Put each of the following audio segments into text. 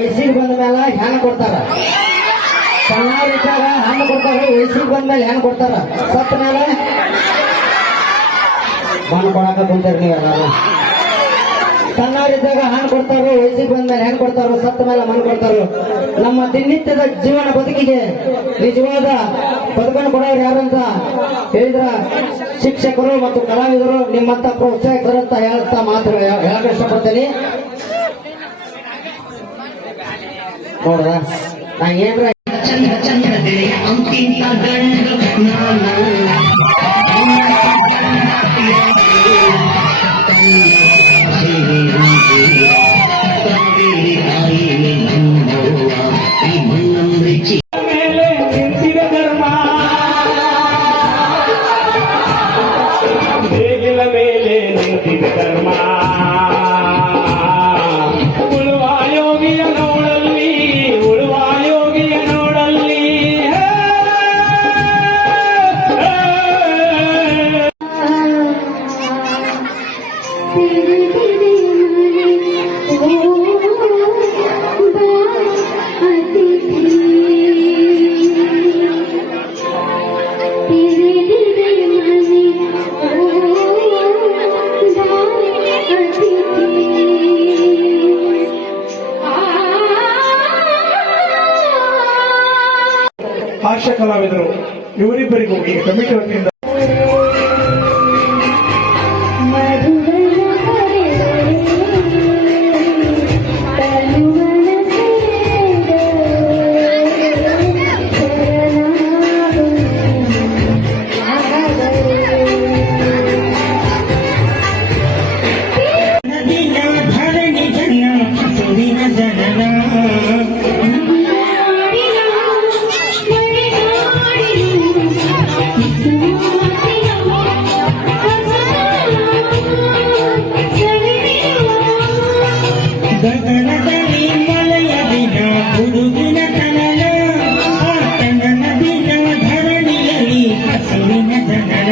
ವಯಸ್ಸಿಗೆ ಬಂದ ಮೇಲೆ ಹೆಣ್ಣು ಕೊಡ್ತಾರ. ಸಣ್ಣವರಿದ್ದಾಗ ಹಣ್ಣು ಕೊಡ್ತಾರ, ವಯಸ್ಸಿಗೆ ಬಂದ ಮೇಲೆ ಹೆಣ್ಣು ಕೊಡ್ತಾರ. ಸತ್ತ ಮೇಲೆ ಮಣ್ಣು ಕೊಡಾಕ ಕುಂತಾರ. ನೀವೆಲ್ಲ ಸಣ್ಣವರಿದ್ದಾಗ ಹಣ್ಣು ಕೊಡ್ತಾರ, ವಯಸ್ಸಿಗೆ ಬಂದ ಮೇಲೆ ಹೆಣ್ಣು ಕೊಡ್ತಾರ, ಸತ್ತ ಮೇಲೆ ಮಣ್ಣು ಕೊಡ್ತಾರ. ನಮ್ಮ ದಿನನಿತ್ಯದ ಜೀವನ ಬದುಕಿಗೆ ನಿಜವಾದ ಬದುಕನ್ನು ಕೊಡೋರು ಯಾರಂತ ಹೇಳಿದ್ರ ಶಿಕ್ಷಕರು ಮತ್ತು ಕಲಾವಿದರು, ನಿಮ್ಮಂತ ಪ್ರೋತ್ಸಾಹಕರು ಅಂತ ಹೇಳ್ತಾ ಮಾತು ಹೇಳಕ್ ಇಷ್ಟಪಡ್ತೀನಿ. ನೋಡ್ದ ನಾ ಏನ್ರ ಚಂದ್ರ ಚಂದ್ರದೆ ಅಂತಿಂತ ಗಂಡು ಕಾವೇರಿ ತಾಯಿ ನಮ್ಮವ್ವ ಈ ಮಣ್ಣಂಬ್ರಿಚಿ ಮೇಲೆ ನಿಂತಿದ ಧರ್ಮ, ದೇಗಿಲ ಮೇಲೆ ನಿಂತಿದ ಧರ್ಮ. ಉಳುವ ಯೋಗಿಯ ನೋಡಲ್ಲಿ, ಉಳುವ ಯೋಗಿಯ ನೋಡಲ್ಲಿ. ಹಾಸ್ಯ ಕಲಾವಿದರು ಇವರಿಬ್ಬರಿಗೂ ಈ ಕಮಿಟಿ ವತಿಯಿಂದ ಗಗನದಲ್ಲಿ ಮಳೆಯ ದಿನ ಹುಡುಗಿನ ಕನಲ, ಆತನ ದಿನ ಧರಣಿಯಲ್ಲಿ ಹಸುವಿನ ಜನರ.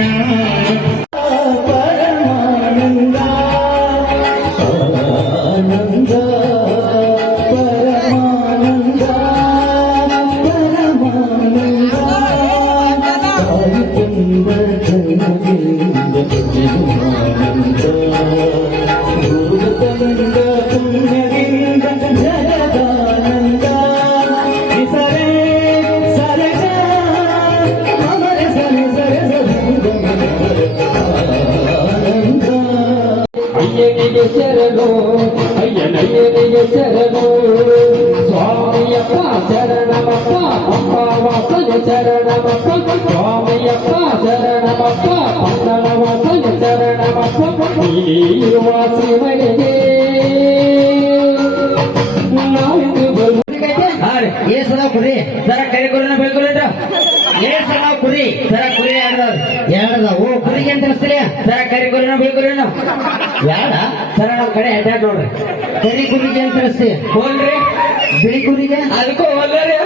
ಪರಮಾನಂದ ಆನಂದ ಪರಮಾನಂದ ಪರಮಾನಂದ ತಾಯಿ ತುಂಬ ಜನ್ಮದಿಂದ ಜೀವಾನಂದ ಭೂತದಿಂದ ಪುಣ್ಯದಿಂದ ಜಗದಾನಂದ ಸರೆ ಸರಗ ಅಮರ ಸರೆ ಸರೆ ಆನಂದ. ಅಯ್ಯನಿಗೆ ಶರಣು, ಅಯ್ಯನಯ್ಯನಿಗೆ ಶರಣು, ಸ್ವಾಮಿಯಪ್ಪ ಶರಣಮಪ್ಪ, ಅಪ್ಪ ವಾಸನ ಶರಣಮಪ್ಪ, ಸ್ವಾಮಿಯಪ್ಪ ಶರಣಮಪ್ಪ, ಪಂದಳ ವಾಸನ ಶರಣಮಪ್ಪ. ಇರುವ ಶಿವನಿಗೆ ಏಸದ ಕುರಿ ಸರ ಕೈಗೊಳ್ಳನ ಬೈಕೊಳ್ಳ ಏಸದ ಕುರಿ ಸರ ಕುರಿ ಎರಡದ ಓ ಕುರಿಗೆ ಅಂತ ಅನಿಸ್ತೀರಿ ಸರ ಕರಿಗೊಳ್ಳನ ಬೈಕೊಳ್ಳ ಯಾಡ ಸರ ನಮ್ಮ ಕಡೆ ಅಡ್ಡಾಡ್ ನೋಡ್ರಿ. ಕರಿ ಕುರಿಗೆ ಅಂತ ಅನಿಸ್ತೀವಿ ಹೋಲ್ರಿ, ಬಿಳಿ ಕುರಿಗೆ ಅದಕ್ಕೂ ಹೋಲ್ರಿ.